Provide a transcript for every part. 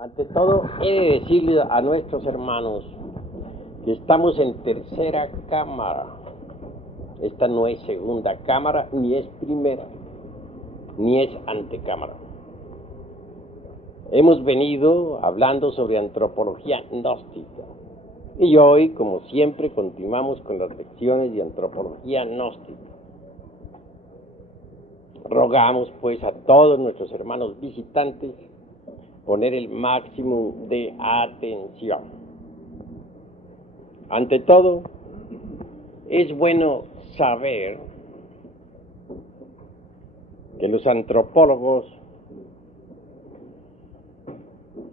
Ante todo, he de decirle a nuestros hermanos que estamos en tercera cámara. Esta no es segunda cámara, ni es primera, ni es antecámara. Hemos venido hablando sobre antropología gnóstica. Y hoy, como siempre, continuamos con las lecciones de antropología gnóstica. Rogamos, pues, a todos nuestros hermanos visitantes poner el máximo de atención. Ante todo, es bueno saber que los antropólogos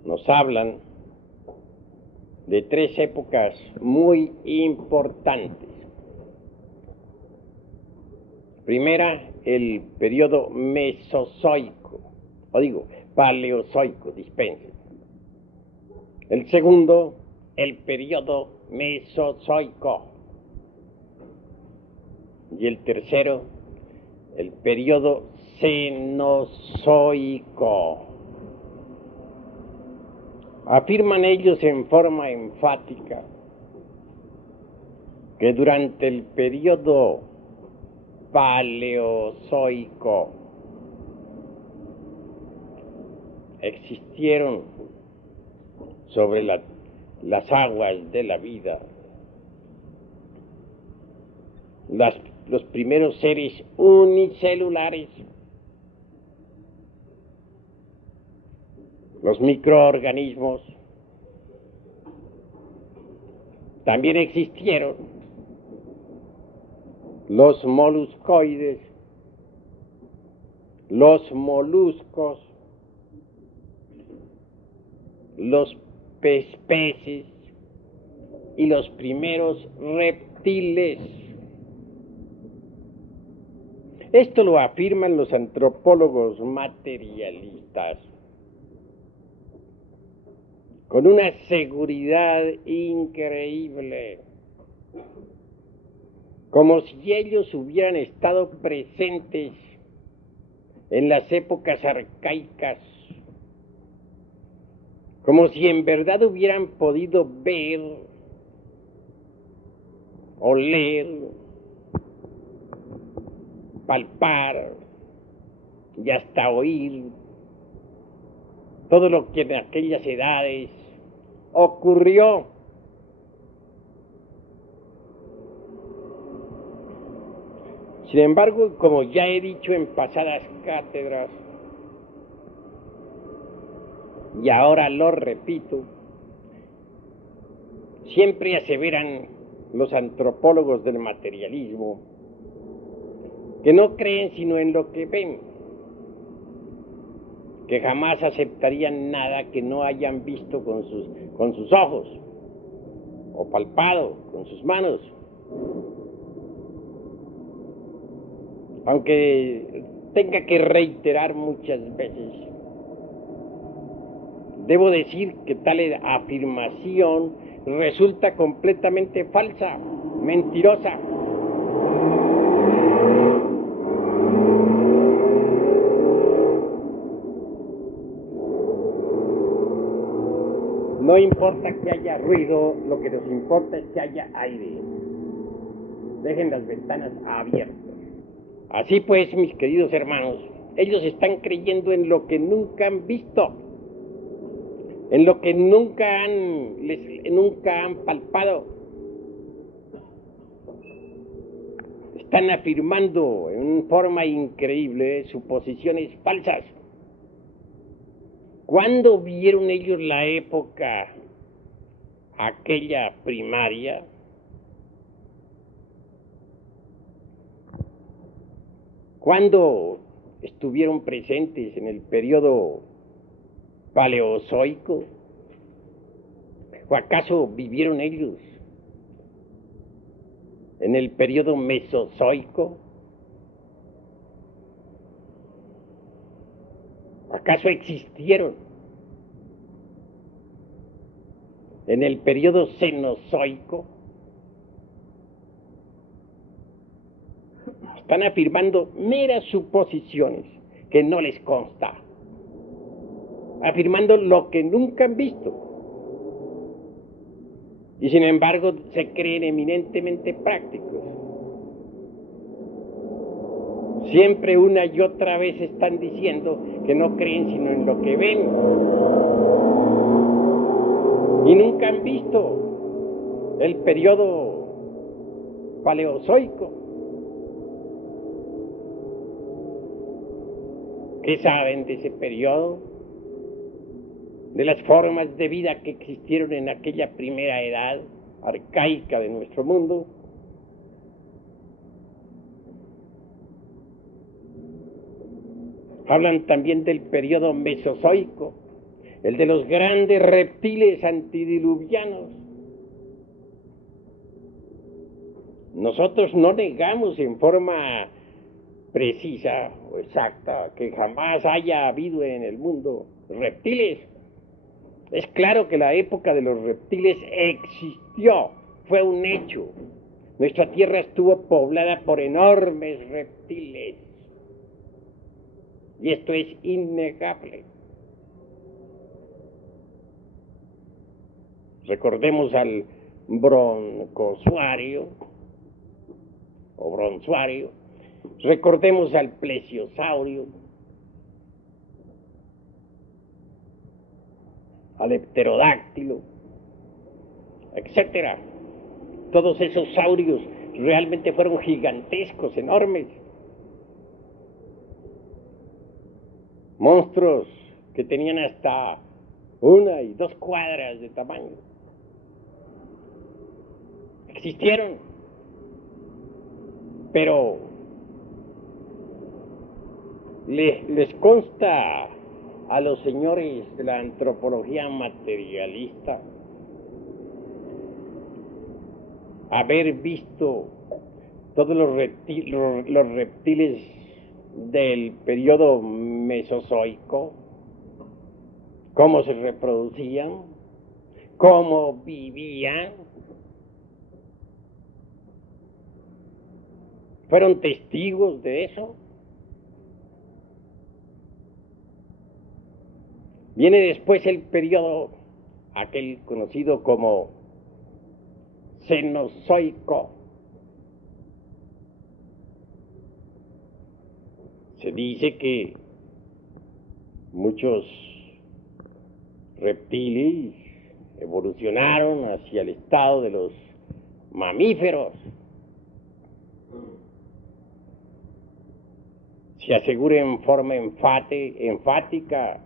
nos hablan de tres épocas muy importantes. Primera, el periodo mesozoico, paleozoico, dispensen. El segundo, el periodo mesozoico. Y el tercero, el periodo cenozoico. Afirman ellos en forma enfática que durante el periodo paleozoico existieron sobre las aguas de la vida los primeros seres unicelulares, los microorganismos. También existieron los moluscoides, los moluscos, los peces y los primeros reptiles. Esto lo afirman los antropólogos materialistas con una seguridad increíble, como si ellos hubieran estado presentes en las épocas arcaicas, como si en verdad hubieran podido ver, oler, palpar y hasta oír todo lo que en aquellas edades ocurrió. Sin embargo, como ya he dicho en pasadas cátedras, y ahora lo repito, siempre aseveran los antropólogos del materialismo que no creen sino en lo que ven, que jamás aceptarían nada que no hayan visto con sus ojos o palpado con sus manos. Aunque tenga que reiterar muchas veces, debo decir que tal afirmación resulta completamente falsa, mentirosa. No importa que haya ruido, lo que nos importa es que haya aire. Dejen las ventanas abiertas. Así pues, mis queridos hermanos, ellos están creyendo en lo que nunca han visto, en lo que nunca han palpado. Están afirmando en forma increíble suposiciones falsas. ¿Cuándo vieron ellos la época aquella primaria? ¿Cuándo estuvieron presentes en el periodo paleozoico? ¿O acaso vivieron ellos en el periodo mesozoico? ¿Acaso existieron en el periodo cenozoico? Están afirmando meras suposiciones que no les consta. afirmando lo que nunca han visto. Y sin embargo se creen eminentemente prácticos. Siempre una y otra vez están diciendo que no creen sino en lo que ven. Y nunca han visto el periodo paleozoico. ¿Qué saben de ese periodo? De las formas de vida que existieron en aquella primera edad arcaica de nuestro mundo. Hablan también del periodo mesozoico, el de los grandes reptiles antidiluvianos. Nosotros no negamos en forma precisa o exacta que jamás haya habido en el mundo reptiles. Es claro que la época de los reptiles existió, fue un hecho. Nuestra tierra estuvo poblada por enormes reptiles. Y esto es innegable. Recordemos al broncosuario o bronzuario. Recordemos al plesiosaurio, al pterodáctilo, etcétera. Todos esos saurios realmente fueron gigantescos, enormes. Monstruos que tenían hasta 1 y 2 cuadras de tamaño. Existieron, pero les consta a los señores de la antropología materialista haber visto todos los reptiles del periodo mesozoico, cómo se reproducían, cómo vivían. ¿Fueron testigos de eso? Viene después el periodo, aquel conocido como Cenozoico. Se dice que muchos reptiles evolucionaron hacia el estado de los mamíferos. Se asegura en forma enfática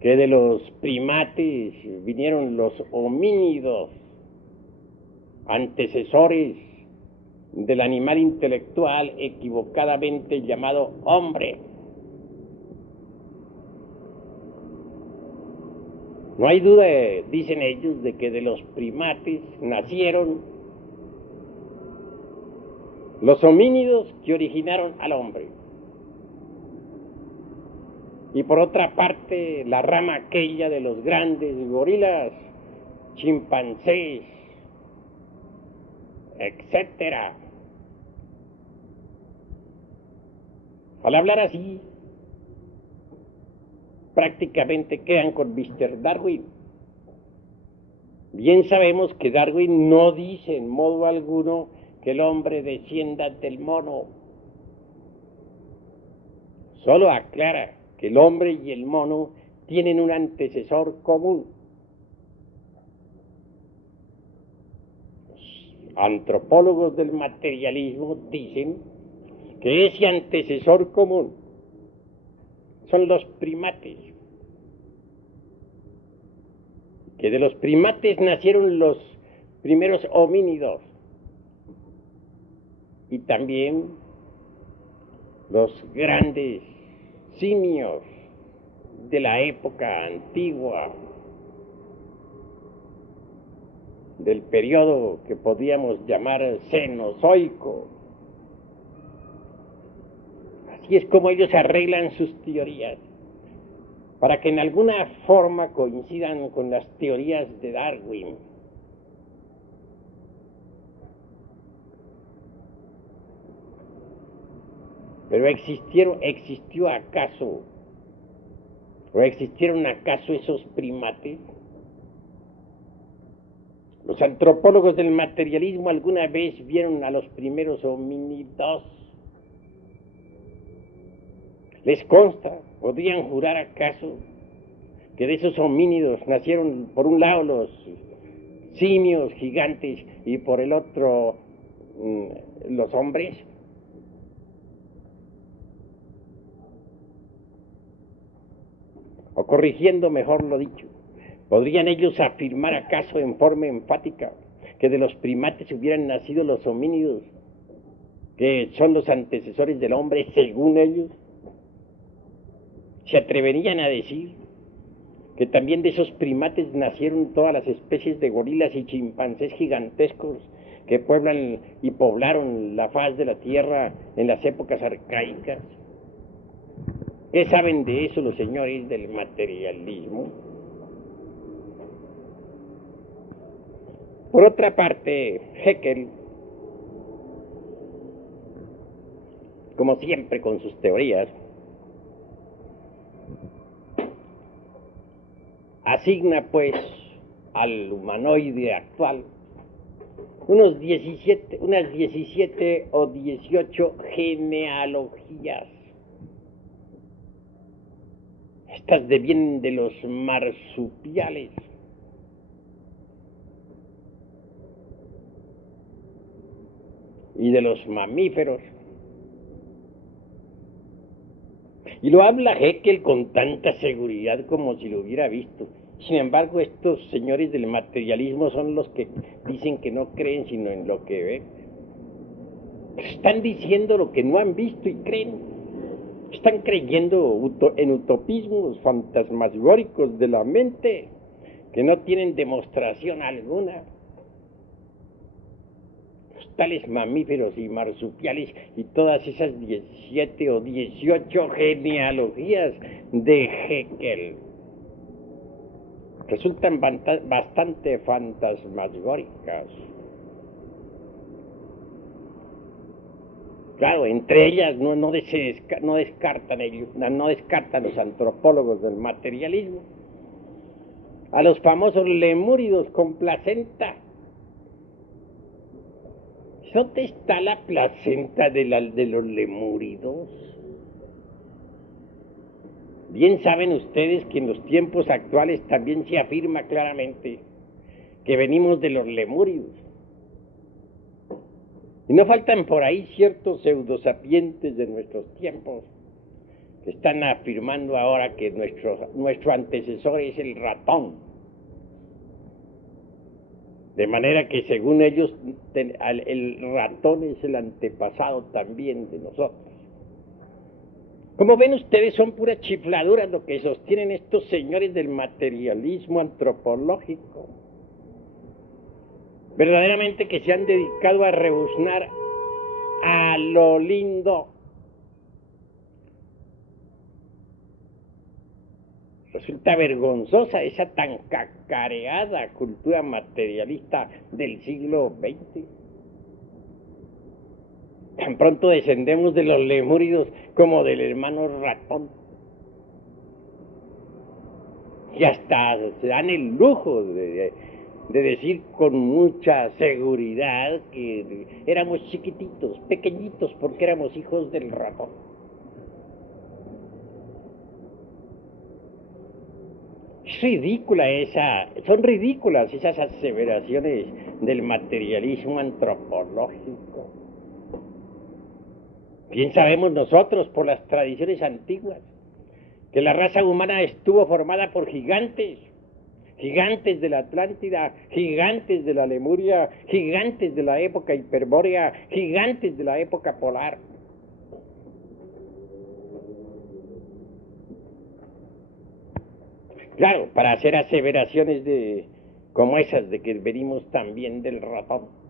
que de los primates vinieron los homínidos, antecesores del animal intelectual equivocadamente llamado hombre. No hay duda, dicen ellos, de que de los primates nacieron los homínidos que originaron al hombre. Y por otra parte, la rama aquella de los grandes gorilas, chimpancés, etcétera. Al hablar así, prácticamente quedan con Mr. Darwin. Bien sabemos que Darwin no dice en modo alguno que el hombre descienda del mono. Solo aclara que el hombre y el mono tienen un antecesor común. Los antropólogos del materialismo dicen que ese antecesor común son los primates, que de los primates nacieron los primeros homínidos y también los grandes simios de la época antigua, del periodo que podríamos llamar cenozoico. Así es como ellos arreglan sus teorías, para que en alguna forma coincidan con las teorías de Darwin. Pero ¿existió acaso, o existieron acaso esos primates? Los antropólogos del materialismo alguna vez vieron a los primeros homínidos. ¿Les consta? ¿Podrían jurar acaso que de esos homínidos nacieron por un lado los simios gigantes y por el otro los hombres? O corrigiendo mejor lo dicho, ¿podrían ellos afirmar acaso en forma enfática que de los primates hubieran nacido los homínidos, que son los antecesores del hombre según ellos? ¿Se atreverían a decir que también de esos primates nacieron todas las especies de gorilas y chimpancés gigantescos que pueblan y poblaron la faz de la tierra en las épocas arcaicas? ¿Qué saben de eso los señores del materialismo? Por otra parte, Haeckel, como siempre con sus teorías, asigna pues al humanoide actual unas 17 o 18 genealogías. Estas devienen de los marsupiales. Y de los mamíferos. Y lo habla Haeckel con tanta seguridad como si lo hubiera visto. Sin embargo, estos señores del materialismo son los que dicen que no creen sino en lo que ven. Están diciendo lo que no han visto y creen. Están creyendo en utopismos fantasmagóricos de la mente que no tienen demostración alguna. Tales mamíferos y marsupiales y todas esas 17 o 18 genealogías de Haeckel resultan bastante fantasmagóricas. Claro, entre ellas no descartan los antropólogos del materialismo a los famosos lemúridos con placenta. ¿Dónde está la placenta de los lemúridos? Bien saben ustedes que en los tiempos actuales también se afirma claramente que venimos de los lemúridos. Y no faltan por ahí ciertos pseudosapientes de nuestros tiempos que están afirmando ahora que nuestro antecesor es el ratón. De manera que según ellos el ratón es el antepasado también de nosotros. Como ven ustedes, son puras chifladuras lo que sostienen estos señores del materialismo antropológico. Verdaderamente que se han dedicado a rebuznar a lo lindo. Resulta vergonzosa esa tan cacareada cultura materialista del siglo XX. Tan pronto descendemos de los lemúridos como del hermano ratón. Y hasta se dan el lujo de decir con mucha seguridad que éramos chiquititos, pequeñitos, porque éramos hijos del ratón. Son ridículas esas aseveraciones del materialismo antropológico. Bien sabemos nosotros por las tradiciones antiguas que la raza humana estuvo formada por gigantes, gigantes de la Atlántida, gigantes de la Lemuria, gigantes de la época hiperbórea, gigantes de la época polar. Claro, para hacer aseveraciones como esas de que venimos también del ratón,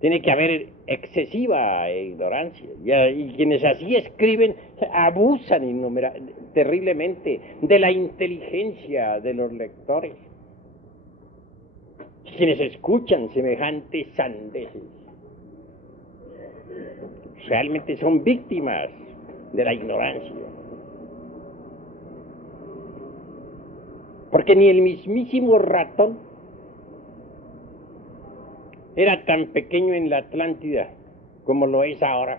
tiene que haber excesiva ignorancia. Y quienes así escriben abusan terriblemente de la inteligencia de los lectores. Quienes escuchan semejantes sandeces realmente son víctimas de la ignorancia. Porque ni el mismísimo ratón era tan pequeño en la Atlántida como lo es ahora.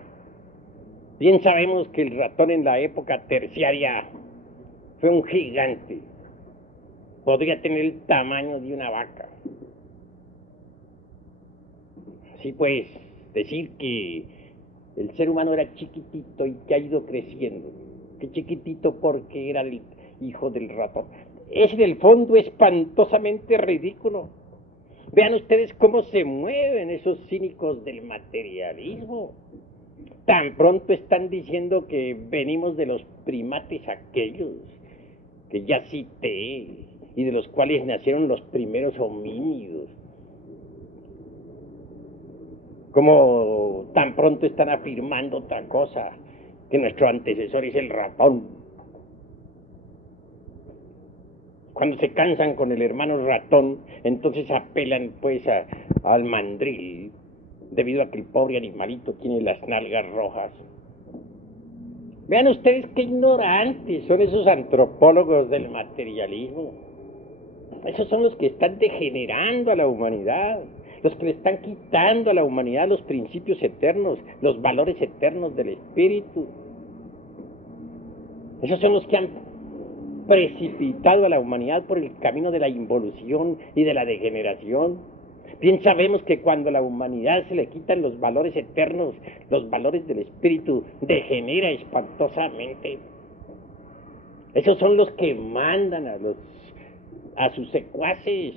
Bien sabemos que el ratón en la época terciaria fue un gigante. Podría tener el tamaño de una vaca. Así pues, decir que el ser humano era chiquitito y que ha ido creciendo. Que chiquitito porque era el hijo del ratón. Es en el fondo espantosamente ridículo. Vean ustedes cómo se mueven esos cínicos del materialismo. Tan pronto están diciendo que venimos de los primates aquellos que ya cité y de los cuales nacieron los primeros homínidos. Como tan pronto están afirmando otra cosa, que nuestro antecesor es el ratón. Cuando se cansan con el hermano ratón, entonces apelan pues al mandril, debido a que el pobre animalito tiene las nalgas rojas. Vean ustedes qué ignorantes son esos antropólogos del materialismo. Esos son los que están degenerando a la humanidad, los que le están quitando a la humanidad los principios eternos, los valores eternos del espíritu. Esos son los que han precipitado a la humanidad por el camino de la involución y de la degeneración. Bien sabemos que cuando a la humanidad se le quitan los valores eternos, los valores del espíritu, degenera espantosamente. Esos son los que mandan a sus secuaces,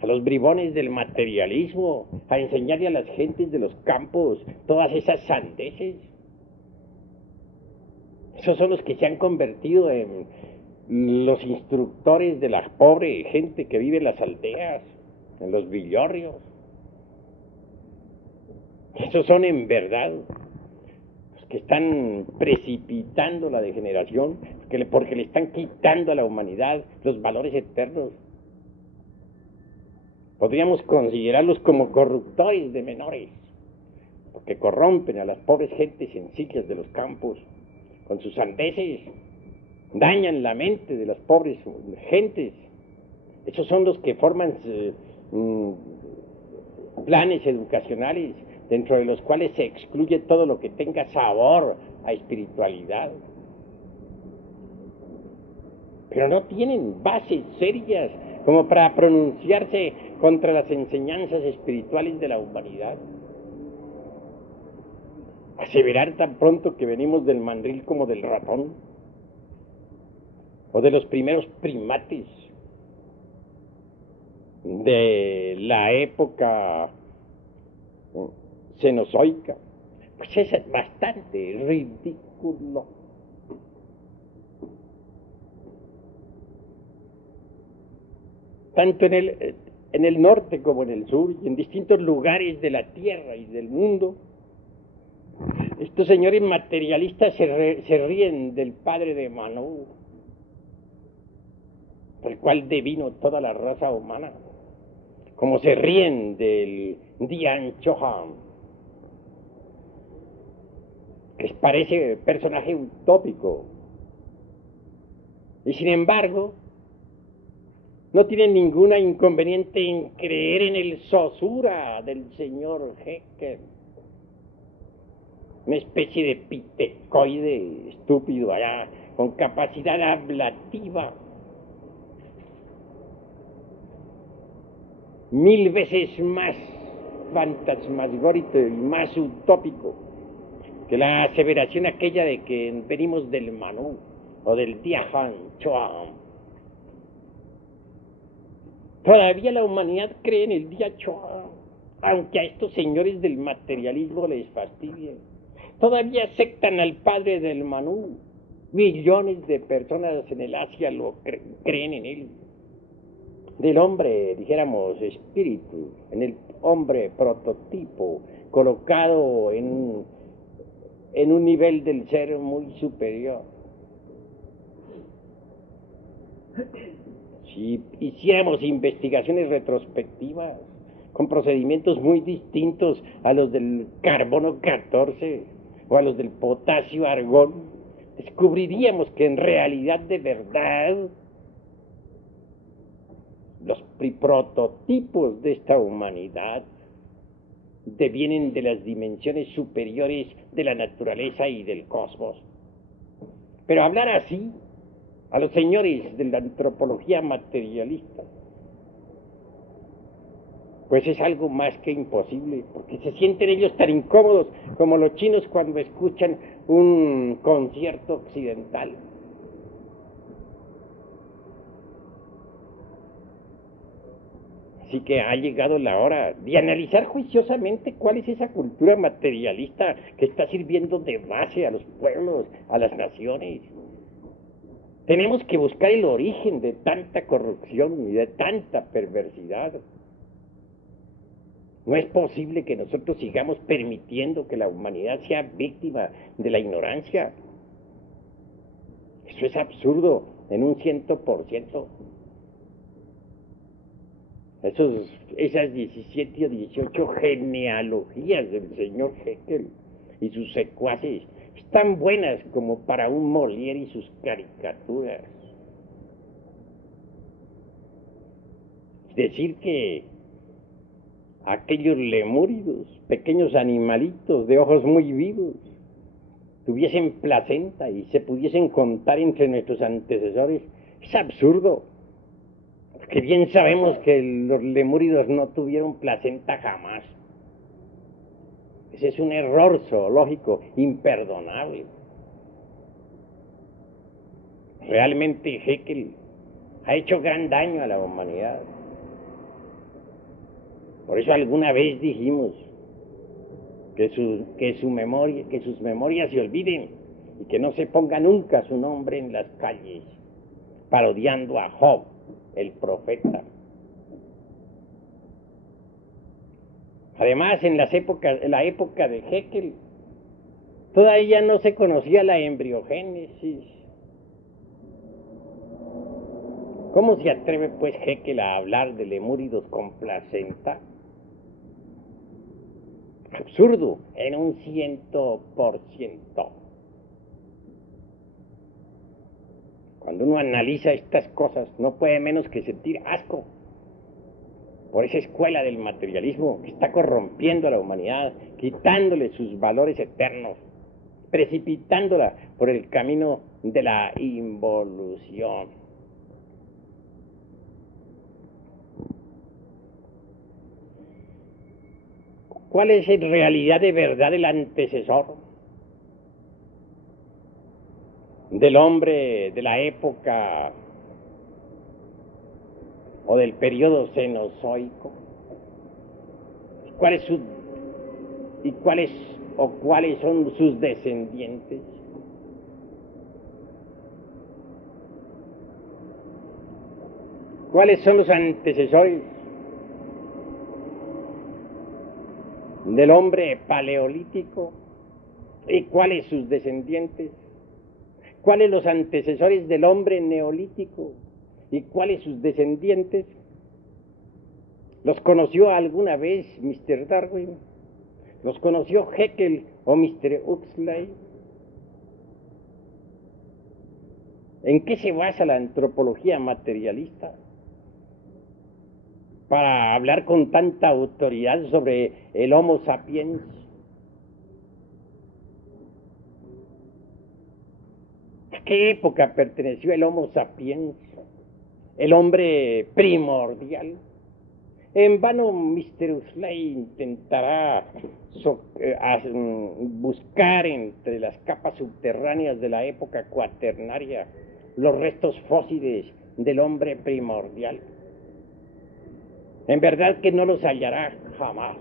a los bribones del materialismo, a enseñarle a las gentes de los campos todas esas sandeces. Esos son los que se han convertido en los instructores de la pobre gente que vive en las aldeas, en los villorrios. Esos son en verdad los que están precipitando la degeneración, porque le están quitando a la humanidad los valores eternos. Podríamos considerarlos como corruptores de menores, porque corrompen a las pobres gentes sencillas de los campos. Con sus sandeces dañan la mente de las pobres gentes. Esos son los que forman planes educacionales dentro de los cuales se excluye todo lo que tenga sabor a espiritualidad. Pero no tienen bases serias como para pronunciarse contra las enseñanzas espirituales de la humanidad. Aseverar tan pronto que venimos del mandril como del ratón, o de los primeros primates de la época cenozoica, pues es bastante ridículo. Tanto en el norte como en el sur, y en distintos lugares de la tierra y del mundo, estos señores materialistas se ríen del padre de Manu, por el cual devino toda la raza humana, como se ríen del Dian Chohan, que les parece personaje utópico, y sin embargo no tienen ninguna inconveniente en creer en el Sosura del señor Hecker, una especie de pitecoide estúpido allá, con capacidad ablativa 1000 veces más fantasmagórico y más utópico que la aseveración aquella de que venimos del Manu o del Diahan Choam. Todavía la humanidad cree en el Dia Choam, aunque a estos señores del materialismo les fastidie. Todavía aceptan al padre del Manu. Millones de personas en el Asia lo creen en él. Del hombre, dijéramos, espíritu, en el hombre prototipo, colocado en un nivel del ser muy superior. Si hiciéramos investigaciones retrospectivas, con procedimientos muy distintos a los del carbono 14 o a los del potasio argón, descubriríamos que en realidad de verdad los prototipos de esta humanidad devienen de las dimensiones superiores de la naturaleza y del cosmos. Pero hablar así a los señores de la antropología materialista, pues es algo más que imposible, porque se sienten ellos tan incómodos como los chinos cuando escuchan un concierto occidental. Así que ha llegado la hora de analizar juiciosamente cuál es esa cultura materialista que está sirviendo de base a los pueblos, a las naciones. Tenemos que buscar el origen de tanta corrupción y de tanta perversidad. No es posible que nosotros sigamos permitiendo que la humanidad sea víctima de la ignorancia. Eso es absurdo en un 100%. Esas 17 o 18 genealogías del señor Haeckel y sus secuaces están buenas como para un Molière y sus caricaturas. Es decir que aquellos lemúridos, pequeños animalitos de ojos muy vivos, tuviesen placenta y se pudiesen contar entre nuestros antecesores, es absurdo. Que bien sabemos que los lemúridos no tuvieron placenta jamás. Ese es un error zoológico imperdonable. Realmente Haeckel ha hecho gran daño a la humanidad. Por eso alguna vez dijimos que sus memorias se olviden y que no se ponga nunca su nombre en las calles, parodiando a Job, el profeta. Además, en la época de Haeckel, todavía no se conocía la embriogénesis. ¿Cómo se atreve pues Haeckel a hablar de lemúridos con placenta? Absurdo, en un 100%. Cuando uno analiza estas cosas, no puede menos que sentir asco por esa escuela del materialismo que está corrompiendo a la humanidad, quitándole sus valores eternos, precipitándola por el camino de la involución. ¿Cuál es en realidad de verdad el antecesor del hombre de la época o del periodo cenozoico? ¿Cuáles son sus descendientes? ¿Cuáles son los antecesores del hombre paleolítico? ¿Y cuáles sus descendientes? ¿Cuáles los antecesores del hombre neolítico? ¿Y cuáles sus descendientes? ¿Los conoció alguna vez Mr. Darwin? ¿Los conoció Haeckel o Mr. Huxley? ¿En qué se basa la antropología materialista para hablar con tanta autoridad sobre el Homo sapiens? ¿A qué época perteneció el Homo sapiens? El hombre primordial. En vano Mr. Huxley intentará buscar entre las capas subterráneas de la época cuaternaria los restos fósiles del hombre primordial. En verdad que no los hallará jamás.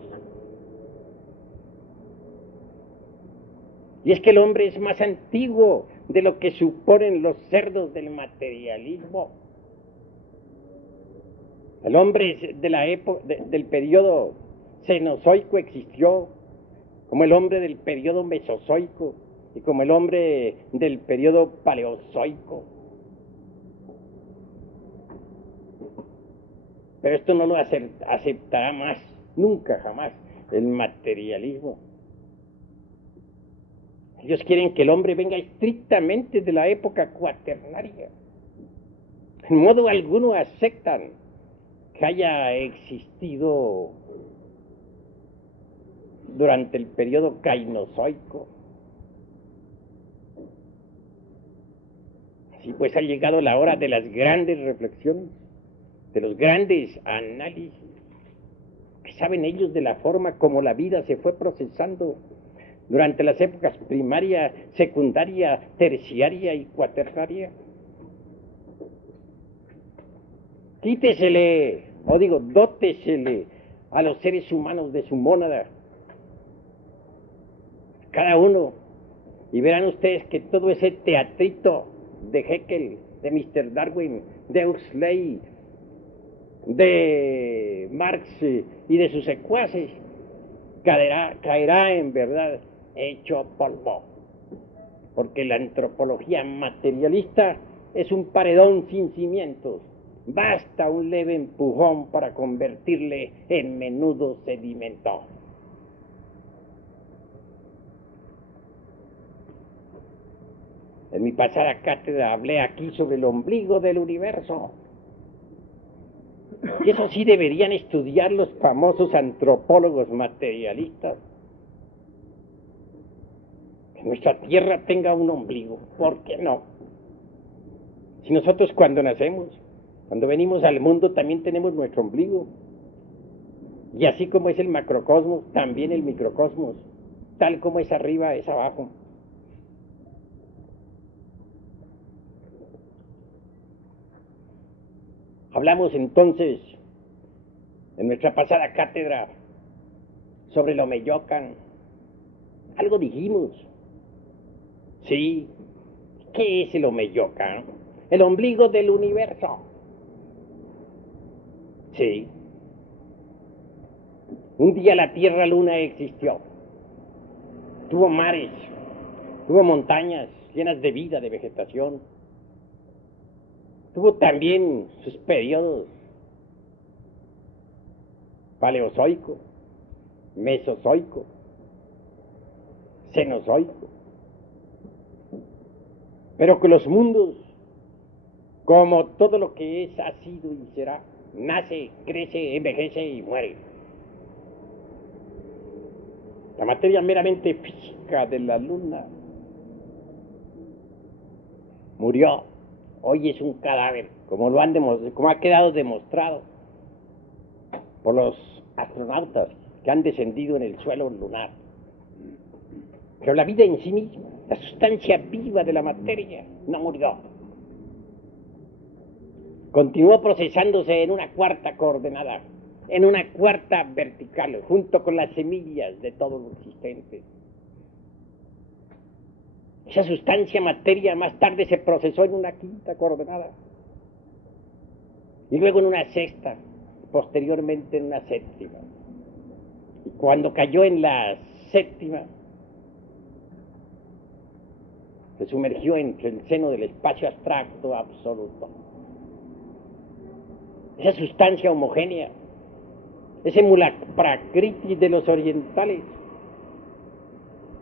Y es que el hombre es más antiguo de lo que suponen los cerdos del materialismo. El hombre de la época del periodo cenozoico existió, como el hombre del periodo mesozoico y como el hombre del periodo paleozoico. Pero esto no lo aceptará más nunca jamás el materialismo. Ellos quieren que el hombre venga estrictamente de la época cuaternaria. En modo alguno aceptan que haya existido durante el periodo cainozoico. Así pues ha llegado la hora de las grandes reflexiones, de los grandes análisis, que saben ellos de la forma como la vida se fue procesando durante las épocas primaria, secundaria, terciaria y cuaternaria. Quítesele, o digo, dótesele a los seres humanos de su mónada, cada uno, y verán ustedes que todo ese teatrito de Haeckel, de Mr. Darwin, de Huxley, de Marx y de sus secuaces, caerá en verdad hecho polvo, porque la antropología materialista es un paredón sin cimientos. Basta un leve empujón para convertirle en menudo sedimento. En mi pasada cátedra hablé aquí sobre el ombligo del universo. Y eso sí deberían estudiar los famosos antropólogos materialistas. Que nuestra Tierra tenga un ombligo, ¿por qué no? Si nosotros cuando nacemos, cuando venimos al mundo, también tenemos nuestro ombligo. Y así como es el macrocosmos, también el microcosmos. Tal como es arriba, es abajo. Hablamos entonces, en nuestra pasada cátedra, sobre el Omeyocan. Algo dijimos. Sí, ¿qué es el Omeyocan? El ombligo del universo. Sí. Un día la Tierra Luna existió. Tuvo mares, tuvo montañas llenas de vida, de vegetación. Tuvo también sus periodos paleozoico, mesozoico, cenozoico. Pero que los mundos, como todo lo que es, ha sido y será, nace, crece, envejece y muere. La materia meramente física de la Luna murió. Hoy es un cadáver, como ha quedado demostrado por los astronautas que han descendido en el suelo lunar. Pero la vida en sí misma, la sustancia viva de la materia, no murió. Continuó procesándose en una cuarta coordenada, en una cuarta vertical, junto con las semillas de todo lo existente. Esa sustancia materia más tarde se procesó en una quinta coordenada, y luego en una sexta, posteriormente en una séptima. Y cuando cayó en la séptima, se sumergió entre el seno del espacio abstracto absoluto. Esa sustancia homogénea, ese Mulaprakriti de los orientales,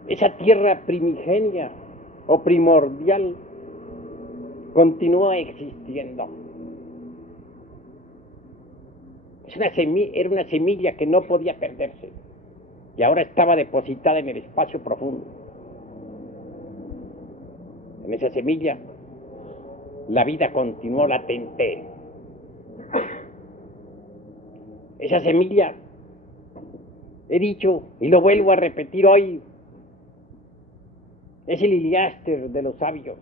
esa tierra primigenia o primordial, continúa existiendo. Era una semilla que no podía perderse y ahora estaba depositada en el espacio profundo. En esa semilla la vida continuó latente. Esa semilla, he dicho y lo vuelvo a repetir hoy, es el Iliáster de los sabios.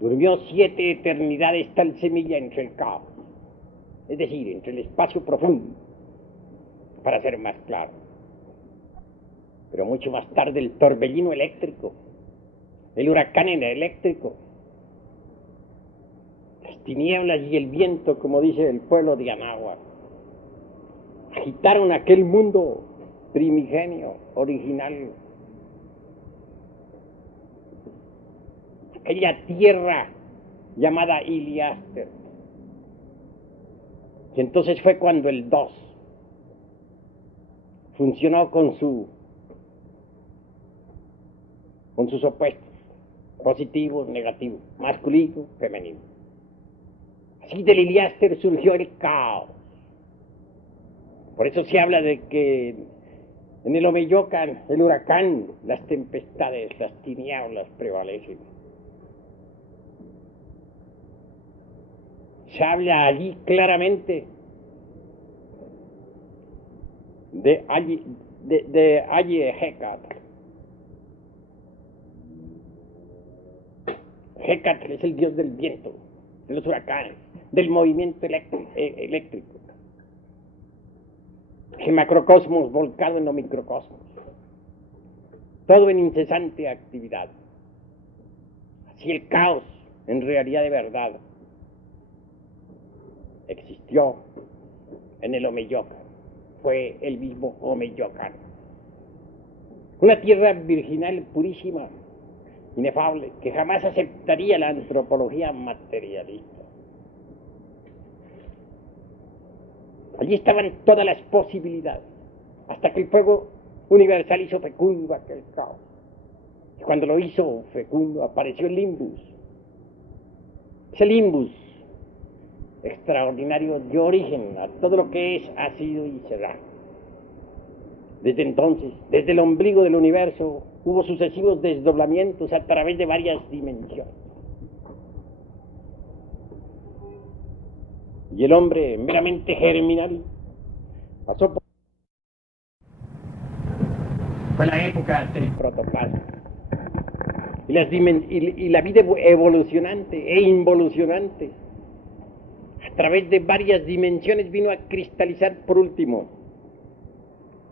Durmió 7 eternidades tal semilla entre el caos, es decir, entre el espacio profundo, para ser más claro. Pero mucho más tarde el torbellino eléctrico, el huracán eléctrico, las tinieblas y el viento, como dice el pueblo de Anáhuac, agitaron aquel mundo primigenio, original. Aquella tierra llamada Iliáster. Y entonces fue cuando el 2 funcionó con sus opuestos, positivo, negativo, masculino, femenino. Así del Iliáster surgió el caos. Por eso se habla de que en el Omeyocan, el huracán, las tempestades, las tinieblas prevalecen. Se habla allí claramente de Hecatl. Hecatl es el dios del viento, de los huracanes, del movimiento eléctrico. El macrocosmos volcado en los microcosmos. Todo en incesante actividad. Así el caos, en realidad de verdad, existió en el Omeyocan. Fue el mismo Omeyocan. Una tierra virginal purísima, inefable, que jamás aceptaría la antropología materialista. Allí estaban todas las posibilidades, hasta que el fuego universal hizo fecundo aquel caos. Y cuando lo hizo fecundo, apareció el limbus. Ese limbus extraordinario dio origen a todo lo que es, ha sido y será. Desde entonces, desde el ombligo del universo, hubo sucesivos desdoblamientos a través de varias dimensiones. Y el hombre meramente germinal pasó por... Fue la época del protoplasma. Y la vida evolucionante e involucionante, a través de varias dimensiones, vino a cristalizar por último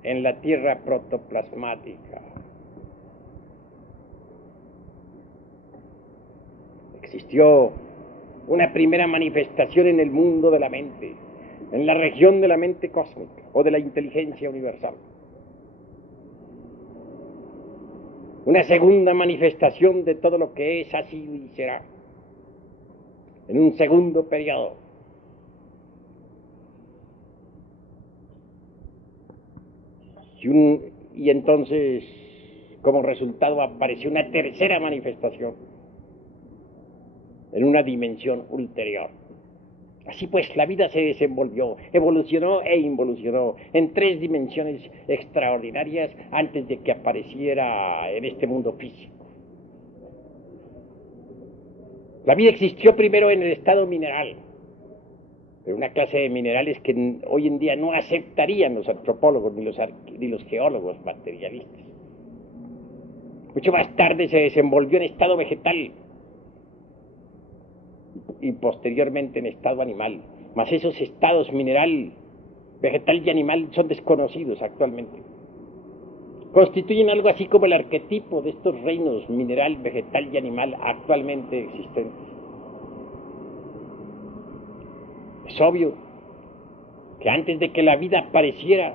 en la tierra protoplasmática. Existió una primera manifestación en el mundo de la mente, en la región de la mente cósmica o de la inteligencia universal. Una segunda manifestación de todo lo que es, ha sido y será, en un segundo periodo. Y entonces, como resultado, apareció una tercera manifestación en una dimensión ulterior. Así pues, la vida se desenvolvió, evolucionó e involucionó en 3 dimensiones extraordinarias antes de que apareciera en este mundo físico. La vida existió primero en el estado mineral, pero una clase de minerales que hoy en día no aceptarían los antropólogos ni los geólogos materialistas. Mucho más tarde se desenvolvió en estado vegetal y posteriormente en estado animal. Mas esos estados mineral, vegetal y animal son desconocidos actualmente. Constituyen algo así como el arquetipo de estos reinos mineral, vegetal y animal actualmente existentes. Es obvio que antes de que la vida apareciera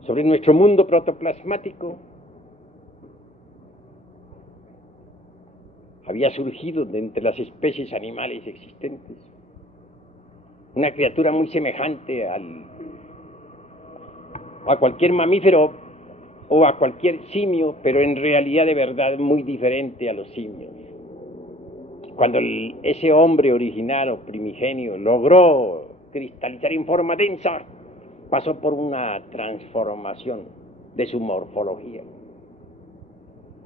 sobre nuestro mundo protoplasmático, había surgido de entre las especies animales existentes una criatura muy semejante a cualquier mamífero o a cualquier simio, pero en realidad de verdad muy diferente a los simios. Cuando ese hombre original o primigenio logró cristalizar en forma densa, pasó por una transformación de su morfología.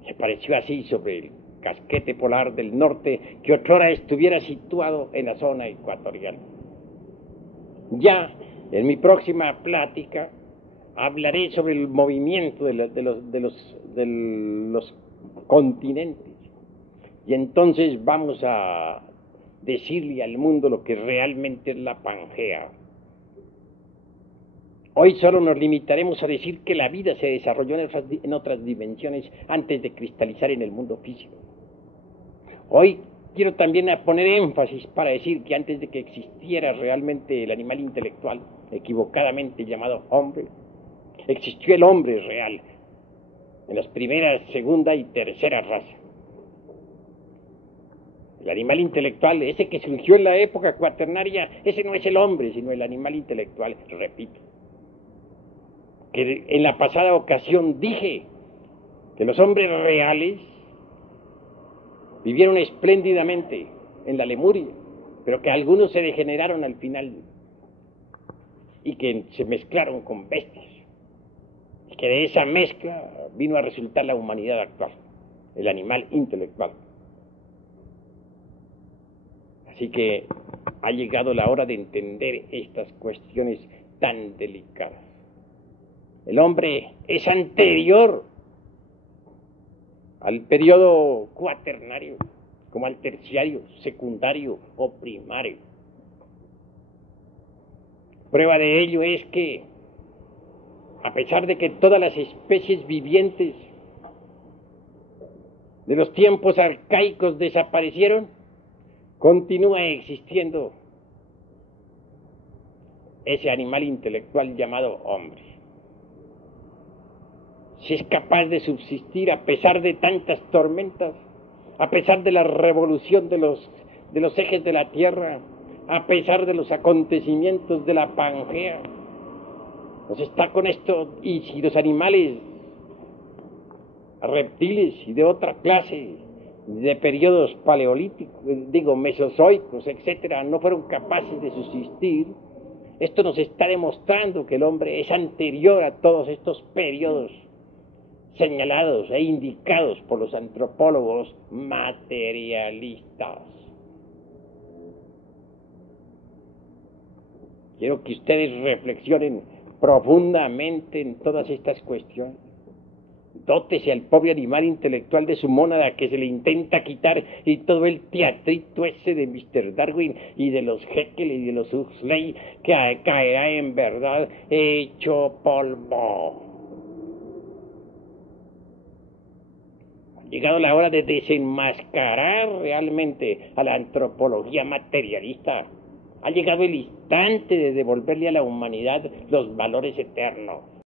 Se pareció así sobre el casquete polar del norte que otrora estuviera situado en la zona ecuatorial. Ya en mi próxima plática hablaré sobre el movimiento de los continentes, y entonces vamos a decirle al mundo lo que realmente es la Pangea. Hoy solo nos limitaremos a decir que la vida se desarrolló en otras dimensiones antes de cristalizar en el mundo físico. Hoy quiero también poner énfasis para decir que antes de que existiera realmente el animal intelectual, equivocadamente llamado hombre, existió el hombre real, en las primeras, segunda y tercera razas. El animal intelectual, ese que surgió en la época cuaternaria, ese no es el hombre, sino el animal intelectual, repito. Que en la pasada ocasión dije que los hombres reales vivieron espléndidamente en la Lemuria, pero que algunos se degeneraron al final y que se mezclaron con bestias. Y que de esa mezcla vino a resultar la humanidad actual, el animal intelectual. Así que ha llegado la hora de entender estas cuestiones tan delicadas. El hombre es anterior al periodo cuaternario, como al terciario, secundario o primario. Prueba de ello es que, a pesar de que todas las especies vivientes de los tiempos arcaicos desaparecieron, continúa existiendo ese animal intelectual llamado hombre. Si es capaz de subsistir a pesar de tantas tormentas, a pesar de la revolución de los ejes de la Tierra, a pesar de los acontecimientos de la Pangea, pues está con esto. Y si los animales, reptiles y de otra clase, de periodos paleolíticos, mesozoicos, etcétera, no fueron capaces de subsistir, esto nos está demostrando que el hombre es anterior a todos estos periodos señalados e indicados por los antropólogos materialistas. Quiero que ustedes reflexionen profundamente en todas estas cuestiones. Dótese al pobre animal intelectual de su mónada que se le intenta quitar, y todo el teatrito ese de Mr. Darwin y de los Haeckel y de los Huxley que caerá en verdad hecho polvo. Ha llegado la hora de desenmascarar realmente a la antropología materialista. Ha llegado el instante de devolverle a la humanidad los valores eternos.